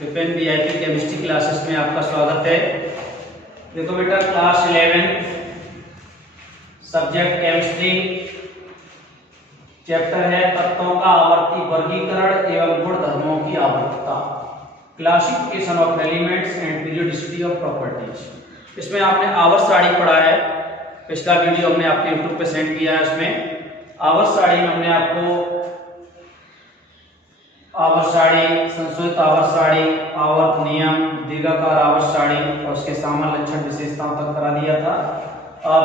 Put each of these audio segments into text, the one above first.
Vipin VIP chemistry classes में आपका स्वागत है। देखो बेटा, क्लास 11 सब्जेक्ट केमिस्ट्री, चैप्टर है तत्वों का आवर्ती वर्गीकरण एवं गुणधर्मों की आवर्तता, classification of elements and periodicity of properties. इसमें आपने आवर्त सारणी पढ़ा है, पिछला वीडियो हमने आपके यूट्यूब पे सेंड किया है। उसमें आवर्त सारणी में हमने आपको आवर्त सारणी, संशोधित आवर्त सारणी, आवर्त नियम, दीर्घाकार आवर्त सारणी और उसके सामान्य लक्षण विशेषताओं तक करा दिया था। अब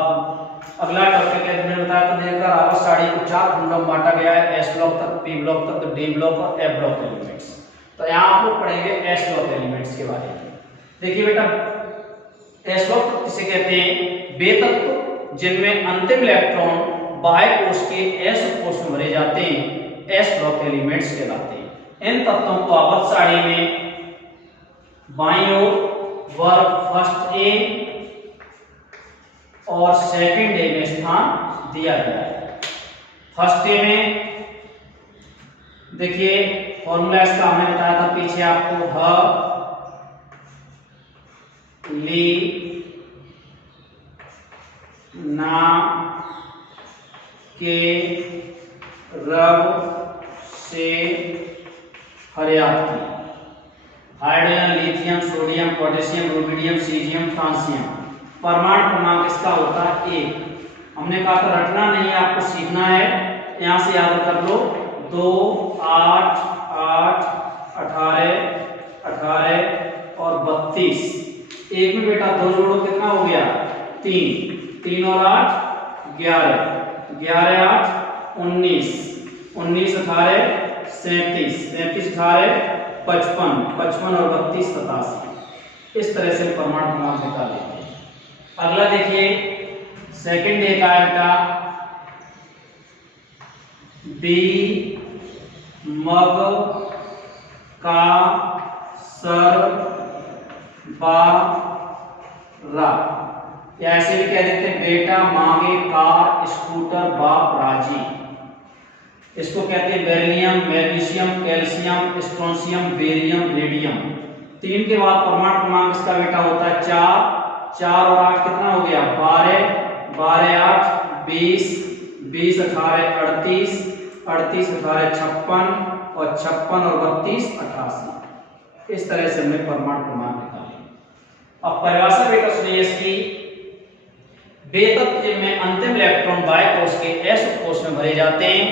अगला टॉपिक है, मैंने बताया था दीर्घाकार आवर्त सारणी को 4 खंडों में बांटा गया है, एस ब्लॉक तक, पी ब्लॉक तक, डी ब्लॉक और एफ ब्लॉक एलिमेंट्स। तो यहाँ आप लोग पढ़ेंगे एस ब्लॉक एलिमेंट्स के बारे में। देखिए बेटा, एस ब्लॉक किसे कहते हैं? वे तत्व जिनमें अंतिम इलेक्ट्रॉन बाह्य कोश के एस कोश में भरे जाते हैं एस ब्लॉक एलिमेंट्स कहलाते हैं। इन तत्वों को आवर्त सारणी में बाईं ओर वर्ग फर्स्ट ए और सेकंड ए में स्थान दिया गया है। फर्स्ट ए में देखिए फॉर्मूला इसका हमने बताया था पीछे आपको, ह ली ना के रब से हरियाती, hydrogen, lithium, sodium, potassium, rubidium, caesium, francium. परमाणु क्रमांक इसका होता है 1। हमने कहा था रटना नहीं है, आपको सीखना है। यहां से याद कर लो 2, 8, 8, 18, 18 और 32। एक में बेटा 2 जोड़ो, कितना हो गया? 3, 3 और 8 11, 11 8 19, 19 18 37, 37 18 55, 55 और 32 87। इस तरह से परमाणु क्रमांक निकाल लेते हैं। अगला देखिए सेकंड डे का बेटा, बी मग का सर बा रा, या ऐसे भी कह देते हैं बेटा मांगे कार स्कूटर बाप राजी। इसको कहते हैं beryllium, magnesium, calcium, strontium, barium, radium. 3 के बाद परमाणु क्रमांक इसका बेटा होता है 4, 4 और 8 कितना हो गया? 12, 12 8 20, 20 18 38, 38 18 56 और 56 और 32 88। इस तरह से हमने परमाणु क्रमांक निकाले। अब परिभाषा बेटा सुनिए इसकी, वे तत्व जिनमें अंतिम इलेक्ट्रॉन बाह्य कोश के एस कोश में भरे जाते हैं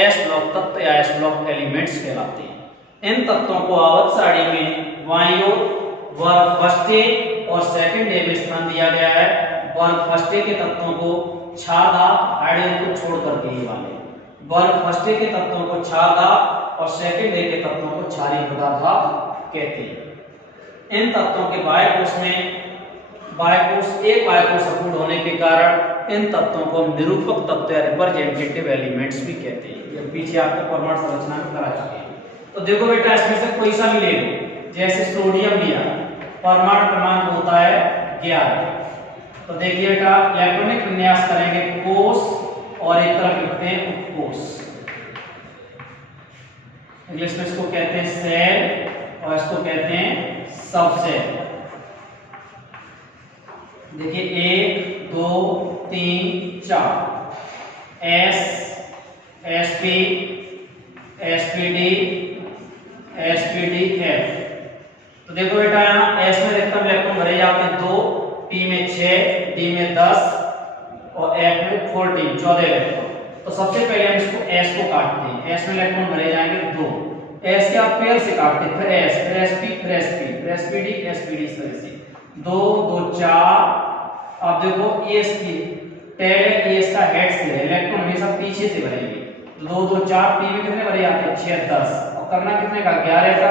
एस ब्लॉक तत्व या एस ब्लॉक एलिमेंट्स कहलाते हैं। इन तत्वों को आवर्त सारणी में बाईं ओर वर्ग फर्स्ट ए और सेकंड ए में स्थान दिया गया है। वर्ग फर्स्ट ए के तत्वों को क्षार धातु, हाइड्रोजन को छोड़ करके ये वाले वर्ग फर्स्ट ए के तत्वों को क्षार धातु और सेकंड ए के तत्वों को क्षारीय पदार्थ धातु कहते हैं। इन तत्वों के बाह्य कोश में एक बाह्य कोश अपूर्ण होने के कारण इन तत्वों को निरूपक तत्व या रिप्रेजेंटेटिव एलिमेंट्स भी कहते हैं। ये पीछे आपको परमाणु संरचना में करा चुके हैं। तो देखो बेटा, इसमें से कोई सा भी ले लो, जैसे सोडियम लिया, परमाणु क्रमांक होता है 11। तो देखिए बेटा, इलेक्ट्रॉनिक विन्यास करेंगे कोश और एक तरफ लिखते हैं उपकोश। इंग्लिश में इसको कहते हैं सेल और इसको कहते हैं सबसेल। देखिए 1 2 3 4, S, SP, SPD, SPD F. तो देखो बेटा, यहाँ एस में अधिकतम इलेक्ट्रॉन भरे जाते हैं 2, पी में 6, डी में 10 और एफ में 14 इलेक्ट्रॉन। तो सबसे पहले हम इसको एस को काटते हैं। एस में इलेक्ट्रॉन भरे जाएंगे 2, एस के आप पेयर से काटते हैं, फिर एस, फिर एसपी, फिर एसपी, फिर एसपीडी, एसपीडी, इस तरह से 2 2 4। अब देखो एसपी पहले एस का हेड से है, इलेक्ट्रॉन हमेशा पीछे से भरेंगे। 2 2 4, पी में कितने भरे जाते हैं? 6 10 और करना कितने का? 11 का।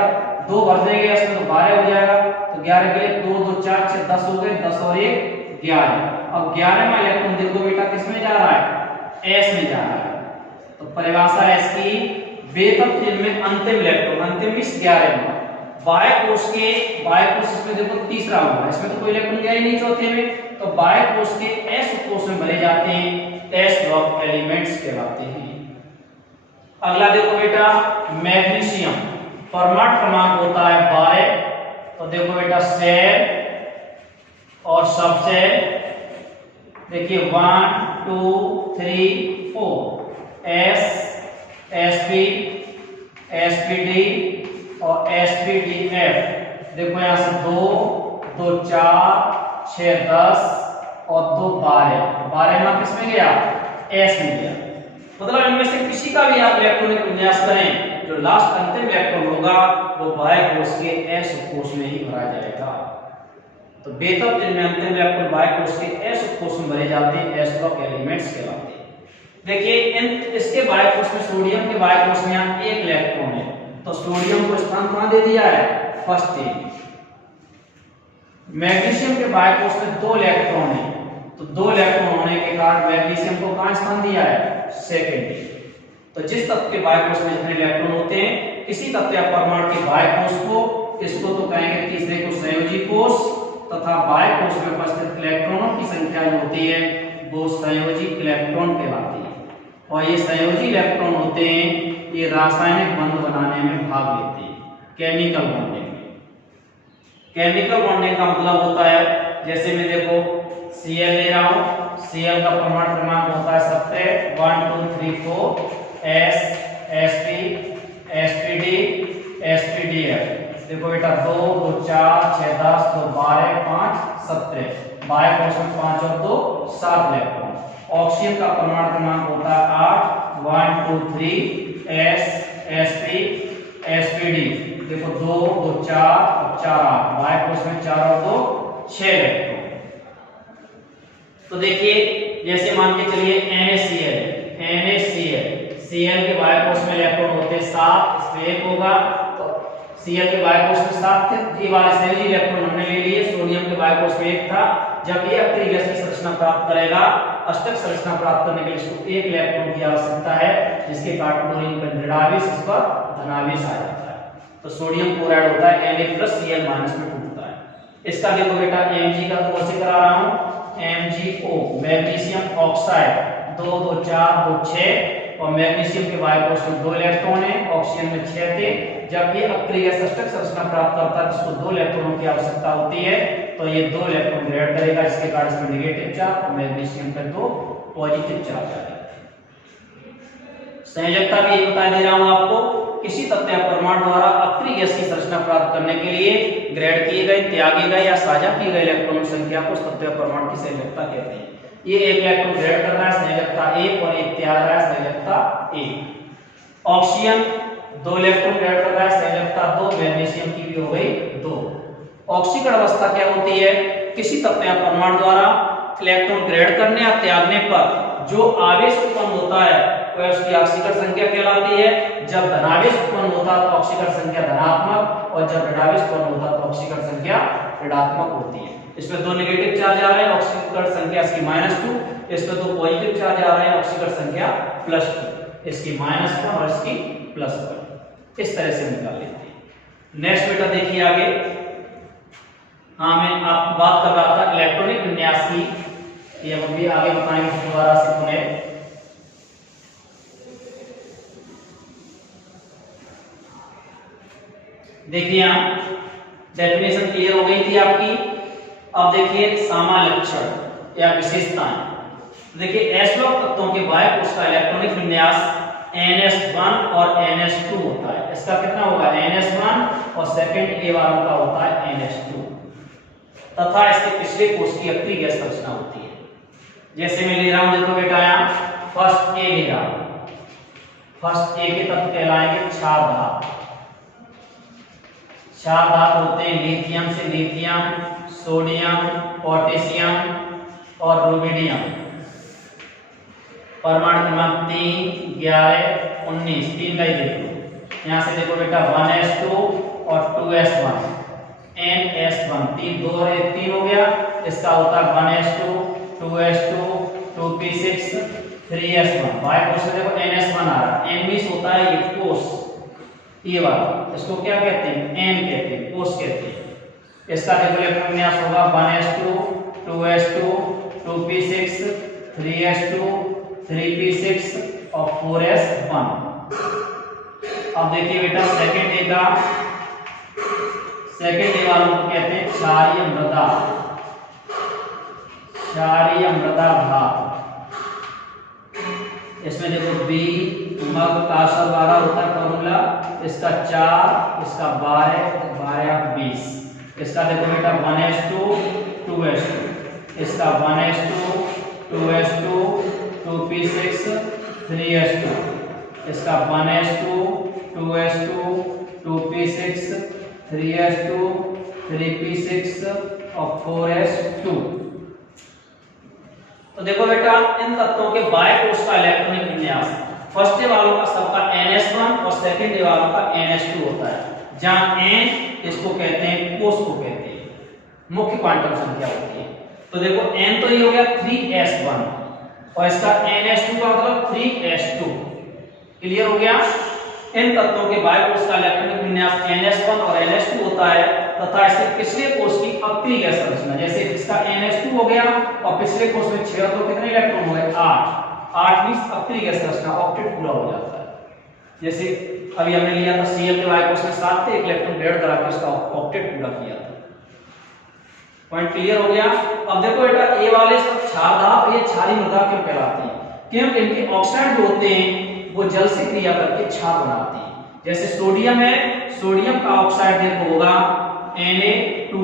2 भर देंगे इसमें तो 12 हो जाएगा। तो 11 के लिए 2 2 4 6 10 हो गए, 10 और 1 11। अब 11वां इलेक्ट्रॉन देखो बेटा किस में जा रहा है? एस में जा रहा है। तो परिभाषा है इसकी, वे तत्व जिनमें अंतिम इलेक्ट्रॉन, अंतिम इस 11 में बाह्य कोश इसमें देखो तीसरा होगा, इसमें तो कोई इलेक्ट्रॉन गया ही नहीं चौथे में। तो बाह्य कोश के एस कोश में भरे जाते हैं एस ब्लॉक एलिमेंट्स कहलाते हैं। अगला देखो बेटा, मैग्नीशियम। परमाणु क्रमांक होता है 12। तो देखो बेटा शेल और सबसेल, देखिए 1 2 3 4 S SP SPD और SPDF। देखो यहां से 2 2 4 6 10 और 2 12। 12 में किसमें गया? S में गया। मतलब इनमें से किसी का भी आप इलेक्ट्रॉनिक विन्यास करें, जो लास्ट अंतिम इलेक्ट्रॉन होगा वो बाह्य कोश के S कोश में ही भरा जाएगा। तो बेतब जिनमें अंतिम इलेक्ट्रॉन बाह्य कोश के S कोश में भरे जाते हैं, S ब्लॉक एलिमेंट्स कहलाते हैं। देखिए इसके बाह्य कोश में, सोडियम के बाह्य कोश में यहाँ 1 इलेक्ट्रॉन है, तो सोडियम को स्थान कहां दे दिया है? First stage. मैग्नीशियम के बाह्य कोश में 2 इलेक्ट्रॉन है, तो 2 इलेक्ट्रॉन होने के कारण मैग्नीशियम को कहां स्थान दिया है? सेकंड। तो जिस तत्व के बाह्य कोश में जितने इलेक्ट्रॉन होते हैं, किसी तत्व या परमाणु के बाह्य कोश को, इसको तो कहेंगे तीसरे को संयोजी कोश, तथा बाह्य कोश में उपस्थित इलेक्ट्रॉनों की संख्या जो होती है वो संयोजी इलेक्ट्रॉन कहलाती है। और ये संयोजी इलेक्ट्रॉन होते हैं, ये रासायनिक बंध बनाने में भाग लेते हैं, केमिकल बॉन्डिंग में। केमिकल बॉन्डिंग का मतलब होता है, जैसे मैं देखो Cl ले रहा हूं, Cl का परमाणु क्रमांक होता है 17 1 2 3 4 S Sp Spd SpDF। देखो बेटा 2 2 4 6 10 2 12 5 17। बाह्य कोश में 5 और 2 7 इलेक्ट्रॉन। ऑक्सीजन का परमाणु क्रमांक होता है 8 1 2 3 S Sp Spd। देखो 2 2 4 और 4 8। बाह्य कोश में 4 और 2 6 इलेक्ट्रॉन। तो देखिए जैसे मान के चलिए NaCl Cl के बाह्य कोश में इलेक्ट्रॉन होते हैं 7, इसमें 1 होगा। तो Cl के बाह्य कोश में 7 थे, ये वाले संयोजी इलेक्ट्रॉन हमने ले लिए। सोडियम के बाह्य कोश में 1 था। जब ये अक्रिय गैस की संरचना प्राप्त करेगा, अष्टक संरचना प्राप्त करने के लिए इसको 1 इलेक्ट्रॉन की आवश्यकता है, जिसके कारण क्लोरीन पर ऋणावेश, इस पर धनावेश आ जाता है। तो सोडियम क्लोराइड होता है Na+Cl- में टूटता है। इसका देखो बेटा Mg का तो से करा रहा हूं, MgO मैग्नीशियम ऑक्साइड 2 2 4 2 6। और मैग्नीशियम के बाह्य कोश में 2 इलेक्ट्रॉन है, ऑक्सीजन में 6 थे। जब ये अक्रिय गैस अष्टक संरचना प्राप्त करता है, जिसको 2 इलेक्ट्रॉनों की आवश्यकता होती है, तो ये 2 इलेक्ट्रॉन ग्रेड करेगा, जिसके कारण इसमें नेगेटिव चार्ज और मैग्नीशियम पे 2 पॉजिटिव चार्ज आ जाता है। संयोजकता भी ये बता दे रहा हूं आपको, किसी तत्व या परमाणु द्वारा अक्रिय गैस की संरचना प्राप्त करने के लिए ग्रेड किए गए, त्यागे गए या साझा किए गए इलेक्ट्रॉनों की संख्या को तत्व या परमाणु की संयोजकता कहते हैं। ये 1 इलेक्ट्रॉन ग्रेड कर रहा है, संयोजकता 1, और 1 त्याग रहा है, संयोजकता 1। ऑक्सीजन 2 इलेक्ट्रॉन ग्रेड कर रहा है, संयोजकता 2। मैग्नीशियम की भी हो गई 2। ऑक्सीकरण अवस्था क्या होती है? किसी तत्व या परमाणु द्वारा इलेक्ट्रॉन ग्रेड करने या त्यागने पर जो आवेश उत्पन्न होता है वह उसकी ऑक्सीकरण संख्या कहलाती है। जब धनावेश उत्पन्न होता है तो ऑक्सीकरण संख्या धनात्मक, और जब ऋणावेश उत्पन्न होता है तो ऑक्सीकरण संख्या ऋणात्मक होती है। इसमें 2 नेगेटिव चार्ज आ रहे हैं, ऑक्सीकरण संख्या इसकी -2। इसमें 2 पॉजिटिव चार्ज आ रहे हैं, ऑक्सीकरण संख्या +2। इसकी -1 और इसकी +1। इस तरह से निकाल लेते हैं। नेक्स्ट बेटा देखिए आगे। हाँ, मैं आपको बात कर रहा था इलेक्ट्रॉनिक विन्यास की, ये हम भी आगे बताएंगे दोबारा से पुनः। देखिए यहां डेफिनेशन क्लियर हो गई थी आपकी। अब देखिए सामान्य लक्षण या विशेषताएं। देखिए S ब्लॉक तत्वों के बाह्य कोश का इलेक्ट्रॉनिक विन्यास NS1 और NS2 होता है। इसका कितना होगा? NS1, और सेकंड A वालों का होता है NS2। तथा इसके पिछले कोश की अक्रिय गैस संरचना होती है। जैसे मैं ले रहा हूं, देखो बेटा यहां फर्स्ट A ले रहा हूं। फर्स्ट A के तत्व कहलाएंगे क्षार धातु। क्षार धातु होते हैं लिथियम से लिथियम, सोडियम, पोटेशियम और रुबिडियम। परमाणु क्रमांक 3 11 19। 3 का ही देखो, यहां से देखो बेटा 1s2 और 2s1 NS1। 3 2 और 1 3 हो गया। इसका होता है 1s2 2s2 2p6 3s1। बाह्य कोश से देखो NS1 आ रहा है। N मींस होता है ये कोश, ये वाला, इसको क्या कहते हैं? N कहते हैं, कोश कहते हैं। इसका देखो इलेक्ट्रॉन विन्यास होगा 1s2 2s2 2p6 3s2 3p6 और 4s1। अब देखिए बेटा सेकंड डे का, सेकंड डे वालों को कहते हैं क्षारीय मृदा, क्षारीय मृदा भाप। इसमें देखो बी मग का 12 होता है फॉर्मूला, इसका 4, इसका 12, 12 20, इसका देखो बेटा 1:2, 2:2, इसका 1:2, 2:2, 2p6, 3:2, इसका 1:2, 2:2, 2p6, 3:2, 3p6 और 4:2। तो देखो बेटा इन तत्वों के बाय कोष का इलेक्ट्रॉनिक विन्यास, फर्स्ट डे वालों का सबका NS1 और सेकंड डे वालों का NS2 होता है, जहां N इसको कहते हैं कोष को कहते हैं, मुख्य क्वांटम संख्या होती है। तो देखो N तो ये हो गया 3s1 और इसका NS2 का मतलब 3s2। क्लियर हो गया। इन तत्वों के बाय कोष का इलेक्ट्रॉनिक विन्यास NS1 और NS2 होता है तथा इससे पिछले कोष की अक्रिय गैस संरचना, जैसे इसका NH2 हो गया और पिछले कोष में 6 तो कितने इलेक्ट्रॉन हो गए 8 मींस अक्रिय गैस संरचना, ऑक्टेट पूरा हो जाता है। जैसे अभी हमने लिया था Cl के बाय कोष में 7 थे, 1 इलेक्ट्रॉन डेढ़ करा के उसका ऑक्टेट पूरा किया था। पॉइंट क्लियर हो गया। अब देखो बेटा ये वाले सब क्षारधाह और ये क्षारीय मृदा क्यों कहलाती है, क्योंकि इनके ऑक्साइड जो होते हैं वो जल से क्रिया करके क्षार बनाते हैं। जैसे सोडियम है, सोडियम का ऑक्साइड देखो होगा Na2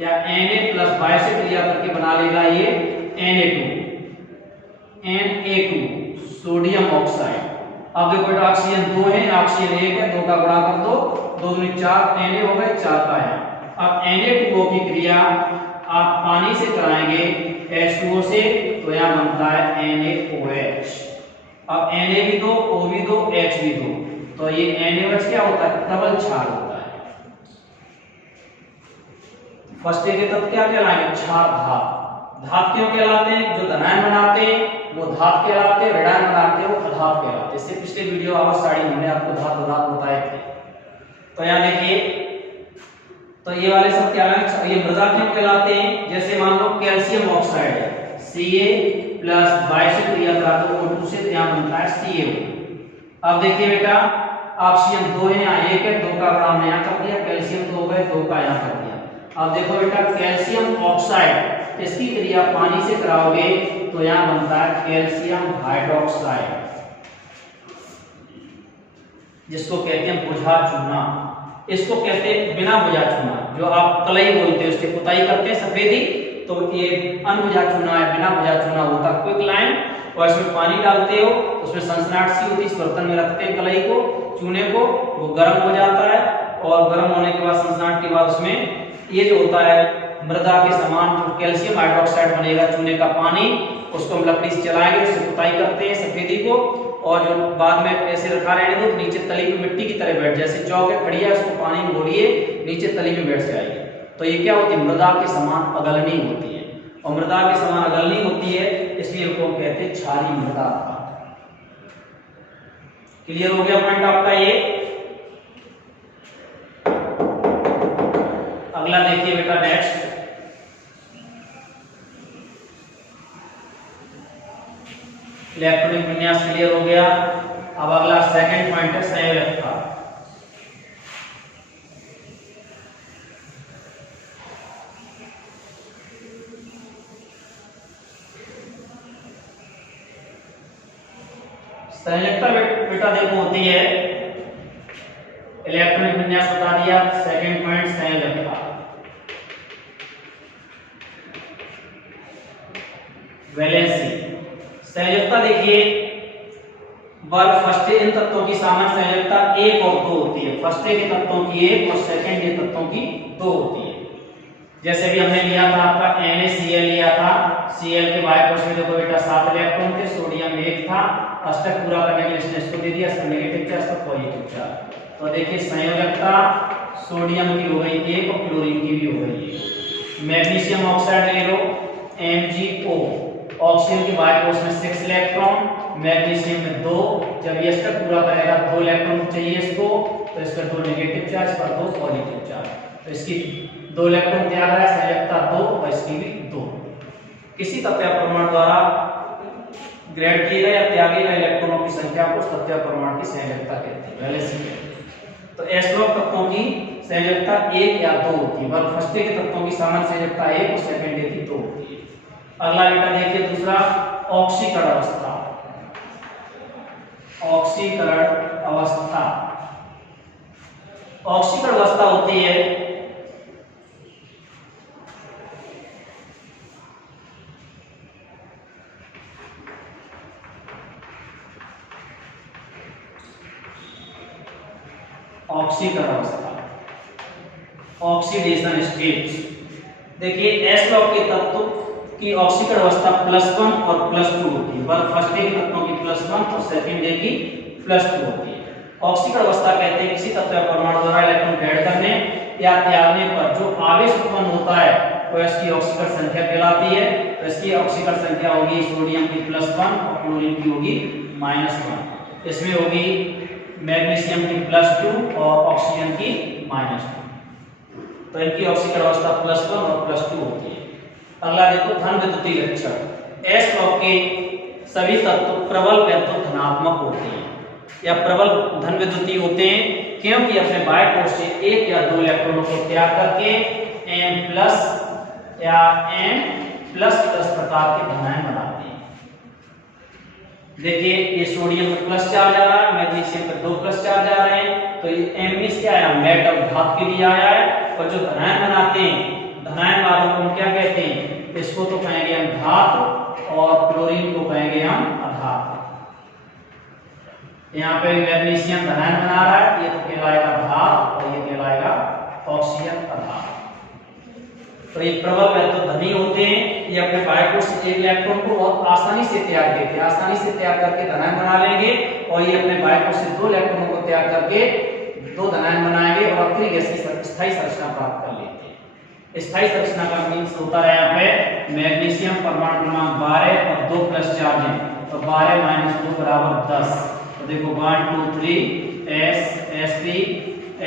या Na+ से क्रिया करके बना लेगा ये Na2 सोडियम ऑक्साइड। अब देखो बेटा ऑक्सीजन 2 है, ऑक्सीजन 1 है, 2 का गुणा कर दो, 2 दूनी 4, Na हो गए 4 का है। अब Na2O की क्रिया आप पानी से कराएंगे H2O से, तो यहां बनता है NaOH। अब Na भी 2, O भी 2, H भी 2, तो ये NaOH क्या होता है, डबल क्षार होता है। फर्स्ट डे के तत्व क्या कहलाएंगे, क्षार धात। धात क्यों कहलाते हैं, जो धनायन बनाते हैं वो धात कहलाते हैं, ऋणायन बनाते हैं वो अधात कहलाते हैं। इससे पिछले वीडियो आवर साड़ी हमने आपको धात अधात बताए थे। तो यहां देखिए, तो ये वाले सब क्या है, ये मृदा क्यों कहलाते हैं, जैसे मान लो कैल्शियम ऑक्साइड है, Ca+ से क्रिया करा तो O2 से, तो यहां बनता है CaO। अब देखिए बेटा ऑक्सीजन 2 है, यहाँ 1 है, 2 का गुणा हमने यहाँ कर दिया, कैल्शियम 2 हो गए, 2 का यहाँ कर दिया। अब देखो बेटा कैल्शियम ऑक्साइड, इसकी क्रिया पानी से कराओगे तो यहां बनता है कैल्शियम हाइड्रोक्साइड, जिसको कहते हैं बुझा चूना। इसको कहते हैं बिना बुझा चूना, जो आप कलई बोलते हैं, उससे पुताई करते हैं सफेदी, तो ये अनबुझा चूना है, बिना बुझा चूना होता है क्विक लाइन। और इसमें पानी डालते हो, उसमें सनसनाहट सी होती है, इस बर्तन में रखते हैं कलई को, चूने को, वो गर्म हो जाता है और गर्म होने के बाद सनसनाहट के बाद उसमें ये जो होता है मृदा के समान जो कैल्शियम हाइड्रोक्साइड बनेगा चूने का पानी, उसको हम लकड़ी से चलाएंगे, उससे पुताई करते हैं सफेदी को, और जो बाद में ऐसे रखा रहने दो, नीचे तली पे मिट्टी की तरह बैठ, जैसे चौक है खड़ी है, उसको पानी में घोलिए, नीचे तली में बैठ जाएगी। तो ये क्या होती है, मृदा के समान अगलनी होती है, और मृदा के समान अगलनी होती है इसलिए इनको कहते हैं क्षारीय मृदा। क्लियर हो गया पॉइंट आपका ये। अगला देखिए बेटा नेक्स्ट, इलेक्ट्रॉनिक विन्यास क्लियर हो गया। अब अगला सेकंड पॉइंट है संयोजकता। संयोजकता बेटा देखो होती है, इलेक्ट्रॉनिक विन्यास बता दिया, सेकंड पॉइंट संयोजकता। वैलेंसी संयोजकता देखिए, वर्ग फर्स्ट इन तत्वों की सामान्य संयोजकता 1 और 2 होती है। फर्स्ट के तत्वों की 1 और सेकंड के तत्वों की 2 होती है। जैसे भी हमने लिया था आपका NaCl लिया था, Cl के बाय कोष में देखो बेटा 7 इलेक्ट्रॉन थे, सोडियम 1 था, अष्टक पूरा करने के लिए इसने इसको दे दिया, इसका नेगेटिव चार्ज, इसका पॉजिटिव चार्ज। तो देखिए संयोजकता सोडियम की हो गई 1 और क्लोरीन की भी हो गई 1। मैग्नीशियम ऑक्साइड ले लो MgO, ऑक्सीजन के बाय कोष में 6 इलेक्ट्रॉन, मैग्नीशियम में 2, जब ये अष्टक पूरा करेगा 2 इलेक्ट्रॉन चाहिए इसको, तो इसका 2 नेगेटिव चार्ज पर 2 पॉजिटिव चार्ज, तो इसकी 2 इलेक्ट्रॉन दिया गया, संयोजकता 2 और इसकी भी 2। किसी तत्व या परमाणु द्वारा ग्रेड किए गए या त्यागे गए इलेक्ट्रॉनों की संख्या को तत्व परमाणु की संयोजकता कहते हैं, वैलेंसी कहते हैं। तो s ब्लॉक तत्वों की संयोजकता 1 या 2 होती है, बल्कि फर्स्ट के तत्वों की सामान्य संयोजकता 1 और सेकंड की 2 होती है। अगला बेटा देखिए दूसरा ऑक्सीकरण अवस्था। ऑक्सीकरण अवस्था, ऑक्सीकरण अवस्था होती है ऑक्सीकरण अवस्था, ऑक्सीडेशन स्टेट। देखिए एस ब्लॉक के तत्व की ऑक्सीकरण अवस्था +1 और +2 होती है, बल्कि फर्स्ट के तत्वों की +1 और सेकंड की +2 होती है। ऑक्सीकरण अवस्था कहते हैं किसी तत्व या परमाणु द्वारा इलेक्ट्रॉन ग्रहण करने या त्यागने पर जो आवेश उत्पन्न होता है वो इसकी ऑक्सीकरण संख्या कहलाती है। तो इसकी ऑक्सीकरण संख्या होगी सोडियम की +1 और क्लोरीन की होगी -1। इसमें होगी मैग्नीशियम की +2 और ऑक्सीजन की -2। तो इनकी ऑक्सीकरण अवस्था +1 और +2 होती है। अगला देखो धन विद्युतीय लक्षण। एस ब्लॉक के सभी तत्व प्रबल वैद्युत धनात्मक होते हैं या प्रबल धन विद्युतीय होते हैं, क्योंकि अपने बाह्य कोश से 1 या 2 इलेक्ट्रॉनों को त्याग करके M+ या M++ प्रकार के धनायन बनाते हैं। देखिए ये सोडियम में प्लस चार्ज आ रहा है, मैग्नीशियम पे 2 प्लस चार्ज आ रहे हैं, तो ये M क्या है, मेटल धातु के लिए आया है। और जो धनायन बनाते हैं, धनायन वालों को हम क्या कहते हैं, इसको तो कहेंगे हम धातु और क्लोरीन को कहेंगे हम अधातु। यहाँ पे मैग्नीशियम धनायन बना रहा है, ये तो कहलाएगा धातु और ये कहलाएगा ऑक्सीजन अधातु। तो ये प्रबल वैद्युत धनी होते हैं, ये अपने बाह्य कोश से 1 इलेक्ट्रॉन को बहुत आसानी से त्याग देते हैं, आसानी से त्याग करके धनायन बना लेंगे, और ये अपने बाह्य कोश से 2 इलेक्ट्रॉनों को त्याग करके 2 धनायन बनाएंगे और अक्रिय गैस की स्थायी संरचना प्राप्त कर लेते हैं। स्थायी संरचना का मीन्स होता है यहाँ पे मैग्नीशियम परमाणु क्रमांक 12 और 2 प्लस चार्ज है, तो 12 - 2 = 10। तो देखो 1 2 3 S Sp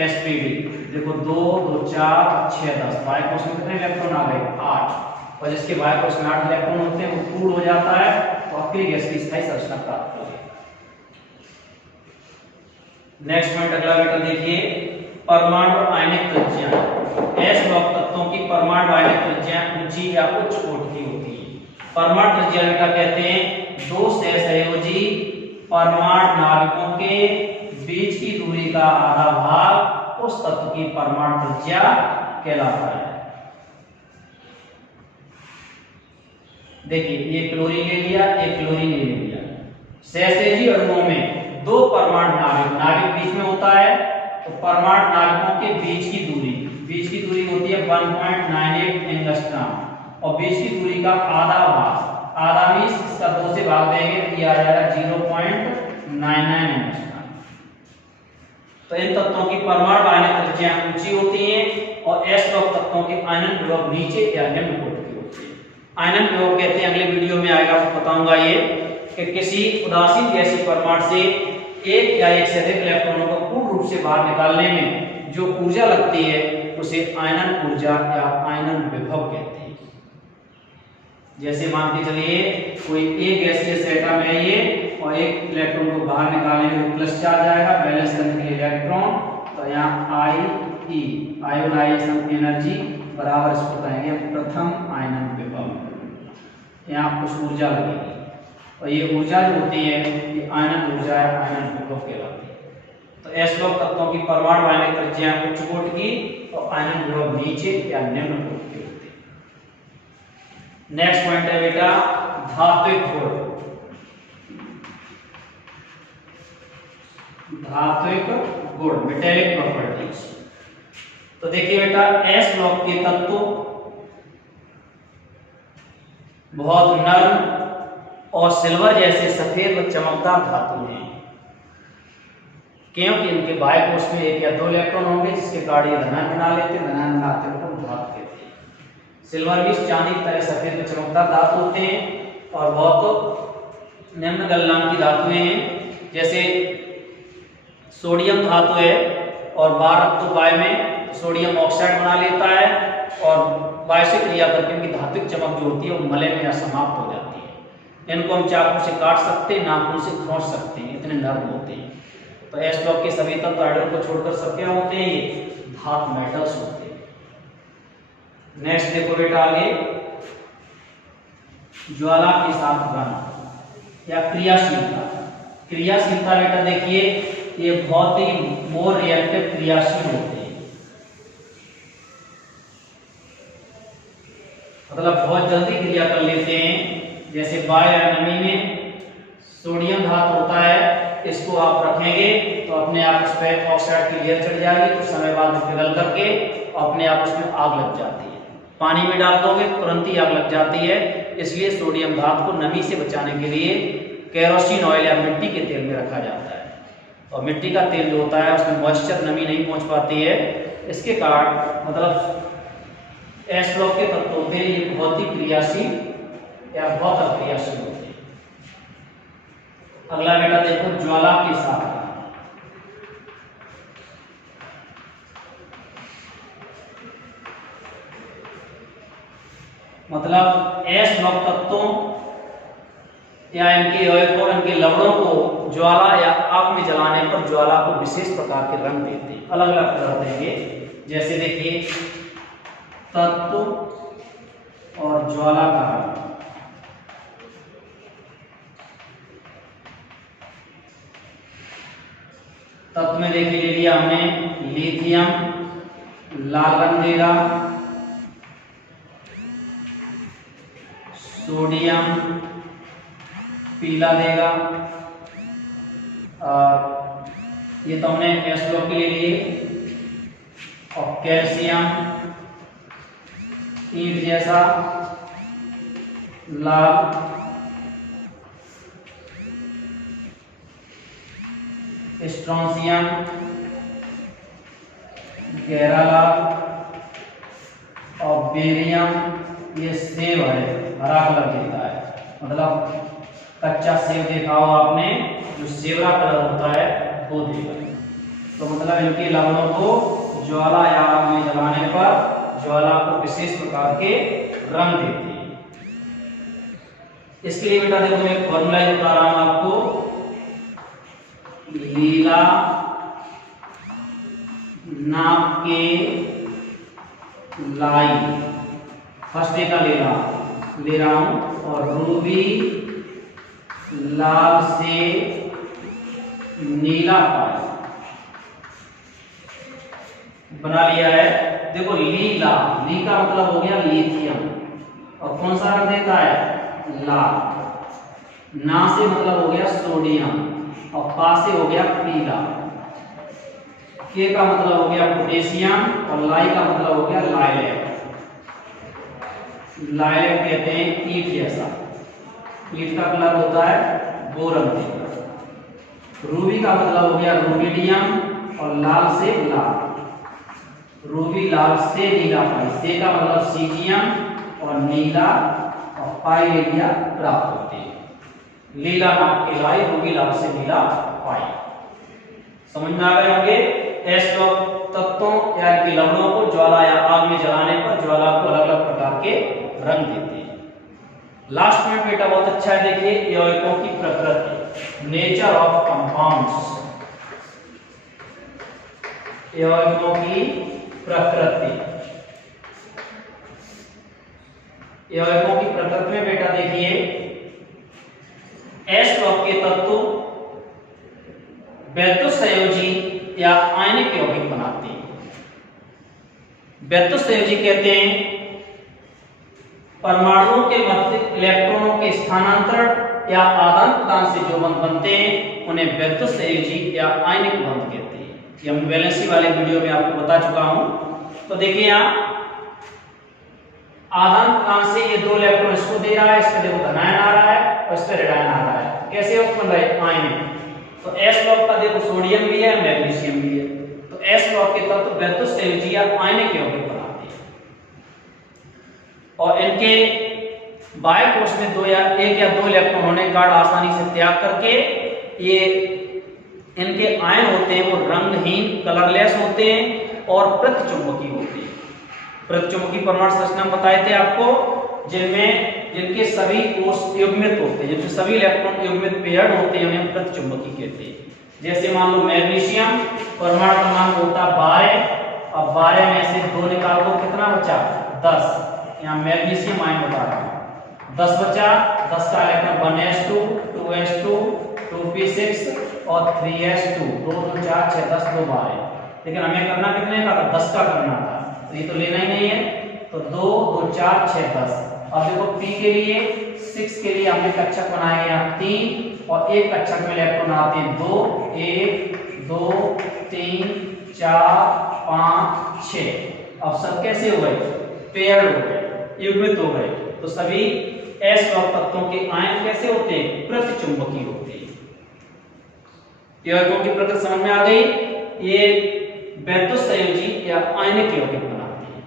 Spd, देखो 2 2 4 6 10। बाह्य कोश में कितने इलेक्ट्रॉन आ गए, 8। और जिसके बाह्य कोश में 8 इलेक्ट्रॉन होते हैं वो पूर्ण हो जाता है, तो अक्रिय गैस की स्थायी संरचना प्राप्त होगी। नेक्स्ट पॉइंट अगला बेटा देखिए परमाणु आयनिक त्रिज्या। एस ब्लॉक तत्वों की परमाणु आयनिक त्रिज्या ऊंची या उच्च कोटि की होती है। परमाणु त्रिज्या बेटा कहते हैं 2 सहसंयोजी परमाणु नाभिकों के बीच की दूरी का आधा भाग उस तत्व की परमाणु त्रिज्या कहलाता है। देखिए ये क्लोरीन ले लिया, एक क्लोरीन ले लिया। सहसंयोजी अणुओं में 2 परमाणु नाभिक बीच में होता है, तो परमाणु नाभिकों के बीच की दूरी होती है 1.98 एंगस्ट्रॉम, और बीच की दूरी का आधा भाग, आधा मीन्स इसका 2 से भाग देंगे तो ये आ जाएगा 0.99 एंगस्ट्रॉम। तो इन तत्वों की परमाणु आयनिक त्रिज्या ऊंची होती है, और एस ब्लॉक तत्वों के आयनन विभव नीचे या निम्न कोटि की होती है। आयनन विभव कहते हैं, अगले वीडियो में आएगा, आपको बताऊंगा ये कि किसी उदासीन गैसीय परमाणु से 1 या 1 से अधिक इलेक्ट्रॉनों को पूर्ण रूप से बाहर निकालने में जो ऊर्जा लगती है उसे आयनन ऊर्जा या आयनन विभव कहते हैं। जैसे मान के चलिए कोई एक गैसीय एटम है ये, और एक इलेक्ट्रॉन को बाहर निकालने में प्लस चार्ज आएगा, बैलेंस करने के लिए इलेक्ट्रॉन, तो यहाँ I आयोनाइजेशन एनर्जी बराबर इसको कहेंगे प्रथम आयनन विभव। यहाँ कुछ ऊर्जा लगेगी, और ये ऊर्जा जो होती है ये आयनन ऊर्जा या आयनन विभव कहलाती है। तो एस ब्लॉक तत्वों की परमाणु आयनिक त्रिज्या उच्च कोटि की और आयनन विभव नीचे या निम्न कोटि की होती है। नेक्स्ट पॉइंट है बेटा धात्विक गुण। धात्विक गुण, मेटेलिक प्रॉपर्टीज। तो देखिए बेटा एस ब्लॉक के तत्व बहुत नरम और सिल्वर जैसे सफेद व चमकदार धातु हैं, क्योंकि इनके बाह्य कोश में 1 या 2 इलेक्ट्रॉन होंगे, जिसके कारण ये धनायन बना लेते हैं, धनायन बनाते हैं तो धातु कहते हैं। सिल्वर भी चांदी की तरह सफेद व चमकदार धातु होते हैं, और बहुत निम्न गलनांक की धातुएं हैं। जैसे सोडियम धातु है, और बार रक्तों बाय में सोडियम ऑक्साइड बना लेता है, और बाय से क्रिया करके उनकी धात्विक चमक जो होती है वो मलय में समाप्त हो जाती है। इनको हम चाकू से काट सकते हैं, नाखून से खरोंच सकते हैं, इतने नर्म होते हैं। तो एस ब्लॉक के सभी तत्व हाइड्रोजन को छोड़कर सब क्या होते हैं, ये धातु मेटल्स होते हैं। नेक्स्ट देखो बेटा आगे, ज्वाला के साथ रंग या क्रियाशीलता। क्रियाशीलता बेटा देखिए ये बहुत ही मोर रिएक्टिव क्रियाशील होते हैं, मतलब बहुत जल्दी क्रिया कर लेते हैं। जैसे बायोडायनामी में सोडियम धातु होता है, इसको आप रखेंगे तो अपने आप उस पर ऑक्साइड की लेयर चढ़ जाएगी, कुछ समय बाद पिघल करके अपने आप उसमें आग लग जाती है। पानी में डाल दोगे तुरंत ही आग लग जाती है। इसलिए सोडियम धातु को नमी से बचाने के लिए केरोसिन ऑयल या मिट्टी के तेल में रखा जाता है, और मिट्टी का तेल जो होता है उसमें मॉइस्चर नमी नहीं पहुंच पाती है। इसके कारण मतलब एस ब्लॉक के तत्वों पे ये बहुत ही क्रियाशील या बहुत अक्रियाशील होते हैं। अगला बेटा देखो, ज्वाला के साथ मतलब एस ब्लॉक तत्वों या इनके यौगिकों, इनके लवणों को ज्वाला या आग में जलाने पर ज्वाला को विशेष प्रकार के रंग देते हैं, अलग अलग कलर देंगे। जैसे देखिए तत्व और ज्वाला का रंग। तत्व में देखिए ले लिया हमने लिथियम, लाल रंग देगा, सोडियम पीला देगा, और ये तो हमने एस ब्लॉक के लिए, और कैल्शियम ईंट जैसा लाल, स्ट्रोंसियम गहरा लाल, और बेरियम ये सेब है, हरा कलर देता है। मतलब कच्चा सेब देखा हो आपने, जो सेवरा कलर होता है वो देगा। तो मतलब इनके लवणों को ज्वाला या आग में जलाने पर ज्वाला को विशेष प्रकार के रंग देते हैं। इसके लिए बेटा देखो मैं फॉर्मूला बता रहा हूं आपको, लीला नाप के लाई, फर्स्ट डे का ले रहा हूं, और रूबी लाल से नीला पाई बना लिया है। देखो लीला, ली का मतलब हो गया लिथियम, और कौन सा रंग देता है, लाल। ना से मतलब हो गया सोडियम, और पा से हो गया पीला। के का मतलब हो गया पोटेशियम, और लाई का मतलब हो गया लाइलैक। लाइलैक कहते हैं ईंट जैसा, ईंट का कलर होता है बोरन का। रूबी का मतलब हो गया रूबिडियम, और लाल से लाल, रूबी लाल से नीला पाई। से का मतलब सीजियम, और नीला और पाई ले लिया प्राप्त होते हैं। लीला नाप के लाई, रूबी लाल से नीला पाई। समझ में आ गए होंगे। एस ब्लॉक तत्वों या इनके लवणों को ज्वाला या आग में जलाने पर ज्वाला को अलग अलग प्रकार के रंग देते हैं। लास्ट में बेटा बहुत अच्छा है, देखिए यौगिकों की प्रकृति, नेचर ऑफ कंपाउंड्स। यौगिकों की प्रकृति, यौगिकों की प्रकृति में बेटा देखिए एस ब्लॉक के तत्व वैद्युत संयोजी या आयनिक यौगिक बनाते हैं। वैद्युत संयोजी कहते हैं परमाणुओं के मध्य इलेक्ट्रॉनों के स्थानांतरण या आदान प्रदान से जो बंध बनते हैं उन्हें वैद्युत संयोजी या आयनिक बंध कहते हैं। ये हम वैलेंसी वाले वीडियो में आपको बता चुका हूं। तो देखिए यहाँ आदान प्रदान से ये दो इलेक्ट्रॉन इसको दे रहा है, इस पे देखो धनायन आ रहा है और इस पे ऋणायन आ रहा है। कैसे बन रहा है, आयनिक। तो एस ब्लॉक का देखो सोडियम भी है, मैग्नीशियम भी है। तो एस ब्लॉक के तत्व वैद्युत संयोजी या आयनिक यौगिक बनाते हैं, और इनके बाह्य कोश में एक या दो इलेक्ट्रॉन होने के कारण आसानी से त्याग करके ये इनके आयन होते हैं वो रंगहीन कलरलेस होते हैं और प्रतिचुंबकीय होते हैं। प्रतिचुंबकीय परमाणु संरचना बताए थे आपको, जिनमें जिनके सभी कोष युग्मित होते हैं, जिनके सभी इलेक्ट्रॉन युग्मित पेयर्ड होते हैं, उन्हें प्रतिचुंबकी कहते हैं। जैसे मान लो मैग्नीशियम, परमाणु क्रमांक होता 12, अब 12 में से 2 निकाल दो, कितना बचा? 10। यहाँ मैग्नीशियम आयन बता रहा हूं, 10 बचा। 10 का इलेक्ट्रॉन 1s2, 2s2, 2p6 और 3s2, 2 2 4 6 10 2 12। लेकिन हमें करना कितने का था? 10 का करना था, तो ये तो लेना ही नहीं है, तो 2 2 4 6 10। अब देखो p के लिए 6 के लिए हमने कक्षक बनाए यहाँ 3 और एक कक्षक में इलेक्ट्रॉन आते हैं 2, 1 2 3 4 5 6। अब सब कैसे हो गए? पेयर्ड हो गए, युग्मित हो गए। तो सभी s ब्लॉक तत्वों के आयन कैसे होते हैं? प्रतिचुंबकीय होते हैं। यौगिकों की प्रकृति समझ में आ गई। ये वैद्युत संयोजी या आयनिक यौगिक बनाते हैं।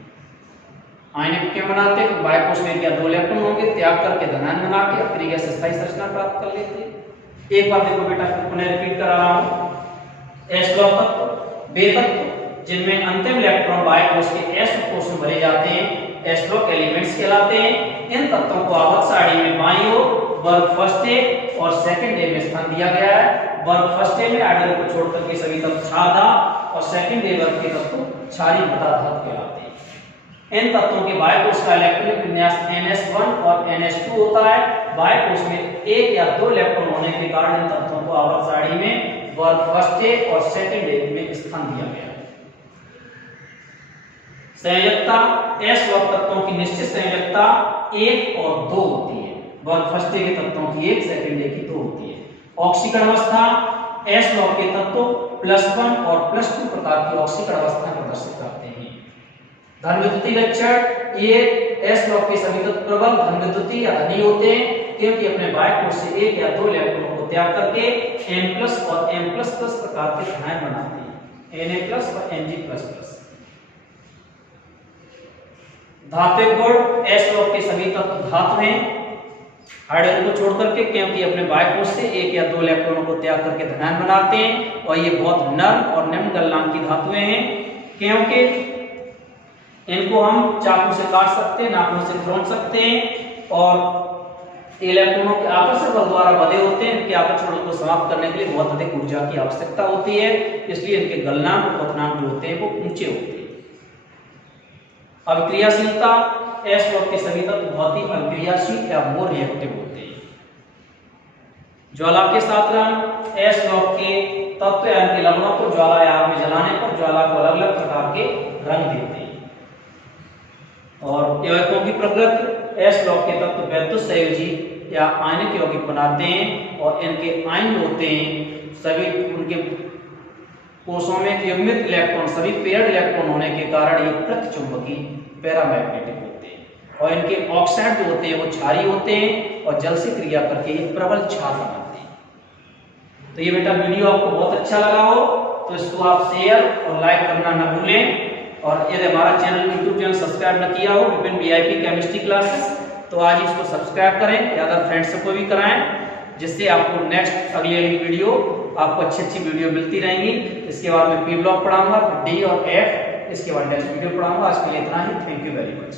आयनिक क्यों बनाते हैं? बायकोष में क्या 2 इलेक्ट्रॉन होंगे, त्याग करके धनायन बना के तरीके से स्थायी संरचना प्राप्त कर लेते हैं। एक बार देखो बेटा, पुनः रिपीट करा रहा हूं। s ब्लॉक तत्व वे तत्व जिनमें अंतिम इलेक्ट्रॉन बायकोष के s कोष में भरे जाते हैं s ब्लॉक एलिमेंट्स कहलाते हैं। इन तत्वों को आवर्त सारणी में बाईं ओर वर्ग फर्स्ट ए और सेकंड ए में स्थान दिया गया है। वर्ग फर्स्ट ए में हाइड्रोजन को छोड़कर के सभी तत्व क्षारधा और सेकंड ए वर्ग के तत्व क्षारीय बता धातु कहलाते हैं। इन तत्वों के बायकोष का इलेक्ट्रॉनिक विन्यास NS1 और NS2 होता है। बायकोष में एक या 2 इलेक्ट्रॉन होने के कारण इन तत्वों को आवर्त सारणी में वर्ग फर्स्ट ए और सेकंड ए में स्थान दिया गया है। संयोजकता s ब्लॉक तत्वों की निश्चित संयोजकता 1 और 2 होती है। वर्ग फर्स्ट ए के तत्वों की 1, सेकंड ए की 2 होती है। ऑक्सीकरण अवस्था s ब्लॉक के तत्व +1 और +2 प्रकार की ऑक्सीकरण अवस्था प्रदर्शित करते हैं। धन विद्युतीय लक्षण, ये s ब्लॉक के सभी तत्व प्रबल धन विद्युतीय या धनी होते हैं, क्योंकि अपने बायकोष से 1 या 2 इलेक्ट्रॉनों को त्याग करके N+ और M++ प्रकार के धनायन बनाते हैं, Na+ और Mg++। धात्विक गुण, s ब्लॉक के सभी तत्व धातु हैं, हाइड्रोजन को छोड़ करके, क्योंकि अपने बायकोष से 1 या 2 इलेक्ट्रॉनों को त्याग करके धनायन बनाते हैं। और ये बहुत नर्म और निम्न गलनांक की धातुएं हैं, क्योंकि इनको हम चाकू से काट सकते हैं, नाखून से खरोंच सकते हैं और इलेक्ट्रॉनों के आकर्षण बल द्वारा बंधे होते हैं। इनके आकर्षण बल को समाप्त करने के लिए बहुत अधिक ऊर्जा की आवश्यकता होती है, इसलिए इनके गलनांक और पतनांक जो होते हैं वो ऊंचे होते हैं। अभिक्रियाशीलता, s ब्लॉक के सभी तत्व बहुत ही अभिक्रियाशील या मोर रिएक्टिव होते हैं। ज्वाला के साधारण s ब्लॉक के तत्व या इनके लवणों को ज्वाला या आग में जलाने पर ज्वाला को अलग अलग प्रकार के रंग देते हैं। और यौगिकों की प्रकृति, s ब्लॉक के तत्व वैद्युत संयोजी या आयनिक यौगिक बनाते हैं और इनके आयन होते हैं सभी उनके कोषों में युग्मित इलेक्ट्रॉन, सभी पेयर्ड इलेक्ट्रॉन होने के कारण ये प्रतिचुंबकीय पैरामैग्नेटिक होते हैं। और इनके ऑक्साइड जो होते हैं वो क्षारीय होते हैं और जल से क्रिया करके ये प्रबल क्षार बनाते हैं। तो ये बेटा वीडियो आपको बहुत अच्छा लगा हो तो इसको आप शेयर और लाइक करना न भूलें। और यदि हमारा चैनल यूट्यूब चैनल सब्सक्राइब न किया हो विपिन VIP केमिस्ट्री क्लासेस, तो आज ही इसको सब्सक्राइब करें, या अदर फ्रेंड्स को भी कराएं, जिससे आपको नेक्स्ट अगली वीडियो आपको अच्छी वीडियो मिलती रहेंगी। इसके बाद में P ब्लॉक पढ़ाऊंगा, फिर D और F, इसके बाद नेक्स्ट वीडियो पढ़ाऊंगा। आज के लिए इतना ही। Thank you very much.